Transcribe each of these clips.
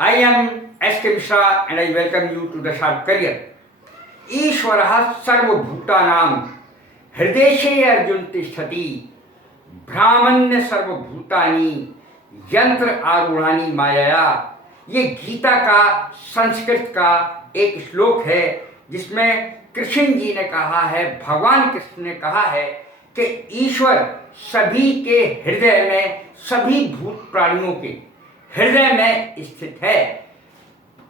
I am S.K. Mishra and I welcome you to the Sharp Career. ईश्वरः सर्वभूतानां हृदयेशे अर्जुन तिष्ठति ब्राह्मण्य सर्वभूतानि यंत्र आरूढ़ानि मायया। ये गीता का संस्कृत का एक श्लोक है जिसमें कृष्ण जी ने कहा है, भगवान कृष्ण ने कहा है कि ईश्वर सभी के हृदय में, सभी भूत प्राणियों के हृदय में स्थित है।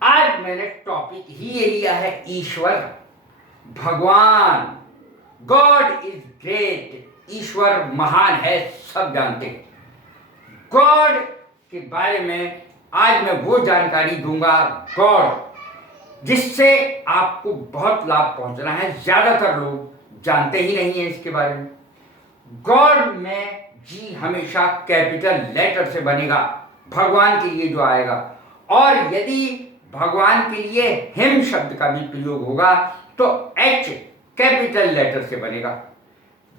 आज मैंने टॉपिक ही ये लिया है, ईश्वर, भगवान। गॉड इज ग्रेट, ईश्वर महान है, सब जानते हैं। गॉड के बारे में आज मैं वो जानकारी दूंगा, गॉड, जिससे आपको बहुत लाभ पहुंचना है। ज्यादातर लोग जानते ही नहीं है इसके बारे में। गॉड में जी हमेशा कैपिटल लेटर से बनेगा, भगवान के लिए जो आएगा। और यदि भगवान के लिए हिम शब्द का भी प्रयोग होगा तो एच कैपिटल लेटर से बनेगा।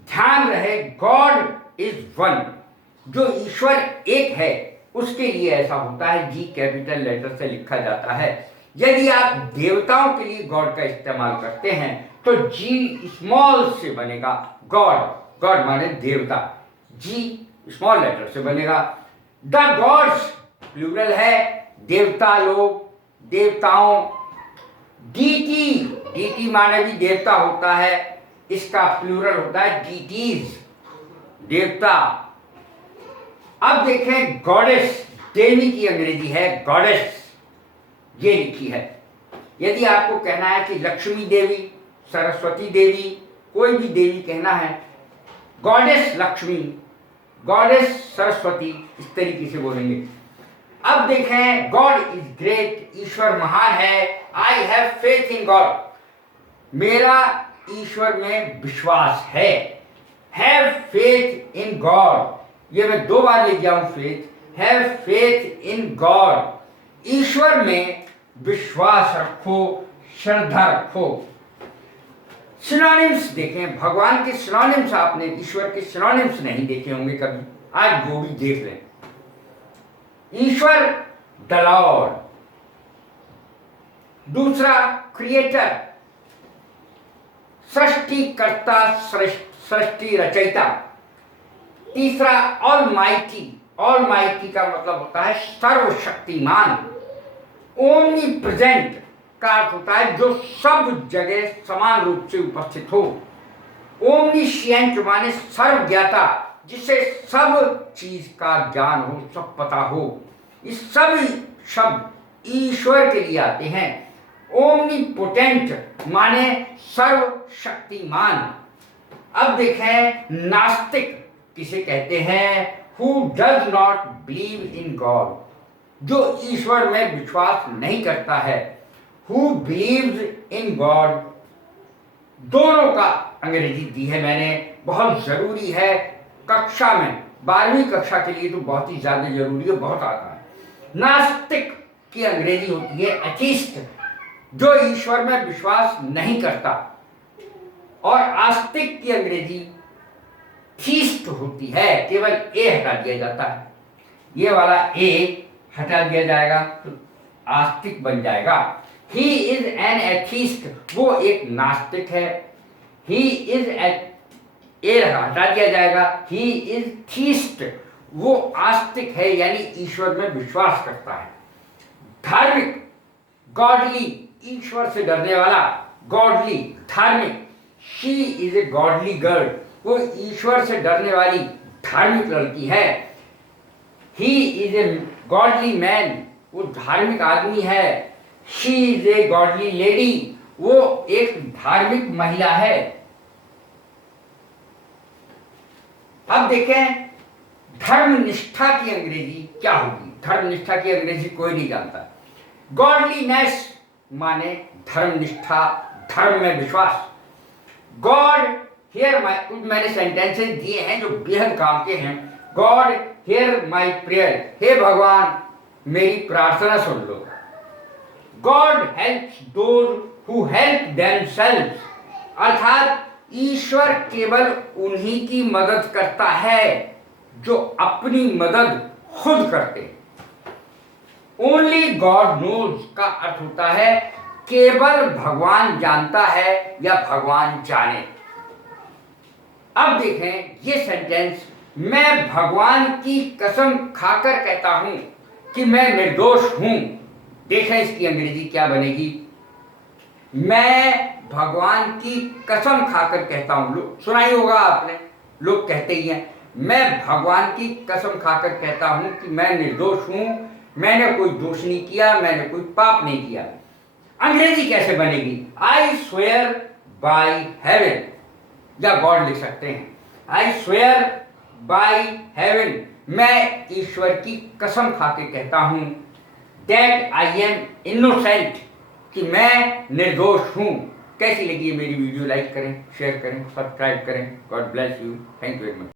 ध्यान रहे, गॉड इज वन। जो ईश्वर एक है उसके लिए ऐसा होता है, जी कैपिटल लेटर से लिखा जाता है। यदि आप देवताओं के लिए गॉड का इस्तेमाल करते हैं तो जी स्मॉल से बनेगा गॉड। गॉड माने देवता, जी स्मॉल लेटर से बनेगा। द गॉड्स प्लूरल है, देवता लोग, देवताओं। डीटी, डीटी माने भी देवता होता है, इसका प्लूरल होता है डीटीज, देवता। अब देखें, गॉडेस, देवी की अंग्रेजी है गॉडेस, ये लिखी है। यदि आपको कहना है कि लक्ष्मी देवी, सरस्वती देवी, कोई भी देवी कहना है, गॉडेस लक्ष्मी, गॉडेस सरस्वती, इस तरीके से बोलेंगे। अब देखें, गॉड इज ग्रेट, ईश्वर महान है। I have faith in God, मेरा ईश्वर में विश्वास है। हैव फेथ इन गॉड, ये मैं दो बार ले गया हूं, faith, have faith in God. ईश्वर में विश्वास रखो, श्रद्धा रखो। सिनोनिम्स देखें, भगवान के सिनोनिम्स आपने ईश्वर के सिनोनिम्स नहीं देखे होंगे कभी, आज वो भी देख लें। ईश्वर द लॉर्ड, दूसरा क्रिएटर, सृष्टिकर्ता, सृष्टि रचयिता। तीसरा ऑलमाइटी, ऑलमाइटी का मतलब होता है सर्वशक्तिमान। ओमनी प्रेजेंट का अर्थ होता है जो सब जगह समान रूप से उपस्थित हो। ओमनिशिएंट माने सर्वज्ञाता, जिसे सब चीज का ज्ञान हो, सब पता हो। इस सब शब्द ईश्वर के लिए आते हैं। ओमनीपोटेंट माने सर्वशक्तिमान। अब देखें, नास्तिक किसे कहते हैं? Who does not believe in God, जो ईश्वर में विश्वास नहीं करता है। हु बिलीव्स इन गॉड, दोनों का अंग्रेजी दी है मैंने, बहुत जरूरी है कक्षा में, 12वीं कक्षा के लिए तो बहुत ही ज्यादा जरूरी है, बहुत आता है। नास्तिक की अंग्रेजी होती है एथिस्ट, जो ईश्वर में विश्वास नहीं करता। और आस्तिक की अंग्रेजी थीस्ट होती है, केवल ए हटा दिया जाता है, ये वाला ए हटा दिया जाएगा तो आस्तिक बन जाएगा। ही इज एन एथिस्ट, वो एक नास्तिक है। ही इज ए हटा दिया जाएगा, ही इज थीस्ट, वो आस्तिक है, यानी ईश्वर में विश्वास करता है। धार्मिक, गॉडली, ईश्वर से डरने वाला, गॉडली, धार्मिक। She is a godly girl, वो ईश्वर से डरने वाली धार्मिक लड़की है। He is a godly man, वो धार्मिक आदमी है। She is a godly lady, वो एक धार्मिक महिला है। अब देखें, धर्मनिष्ठा की अंग्रेजी क्या होगी? धर्मनिष्ठा की अंग्रेजी कोई नहीं जानता। गॉडलीनेस माने धर्मनिष्ठा, धर्म में विश्वास। गॉड हियर माय, मैंने सेंटेंसेस दिए हैं जो बेहद काम के हैं। गॉड हियर माय प्रेयर, हे भगवान मेरी प्रार्थना सुन लो। God helps those who help themselves, अर्थात ईश्वर केवल उन्हीं की मदद करता है जो अपनी मदद खुद करते। ओनली गॉड नोज का अर्थ होता है केवल भगवान जानता है या भगवान जाने। अब देखें ये सेंटेंस, मैं भगवान की कसम खाकर कहता हूं कि मैं निर्दोष हूं। देखें इसकी अंग्रेजी क्या बनेगी। मैं भगवान की कसम खाकर कहता हूं, सुना ही होगा आपने, लोग कहते ही हैं, मैं भगवान की कसम खाकर कहता हूं कि मैं निर्दोष हूं, मैंने कोई दोष नहीं किया, मैंने कोई पाप नहीं किया। अंग्रेजी कैसे बनेगी? आई स्वेयर बाय हेवन, या गॉड लिख सकते हैं। आई स्वेयर बाय हेवन, मैं ईश्वर की कसम खाके कहता हूं दैट आई एम इनोसेंट, कि मैं निर्दोष हूं। कैसी लगी है मेरी वीडियो? लाइक करें, शेयर करें, सब्सक्राइब करें। God bless you. Thank you very much.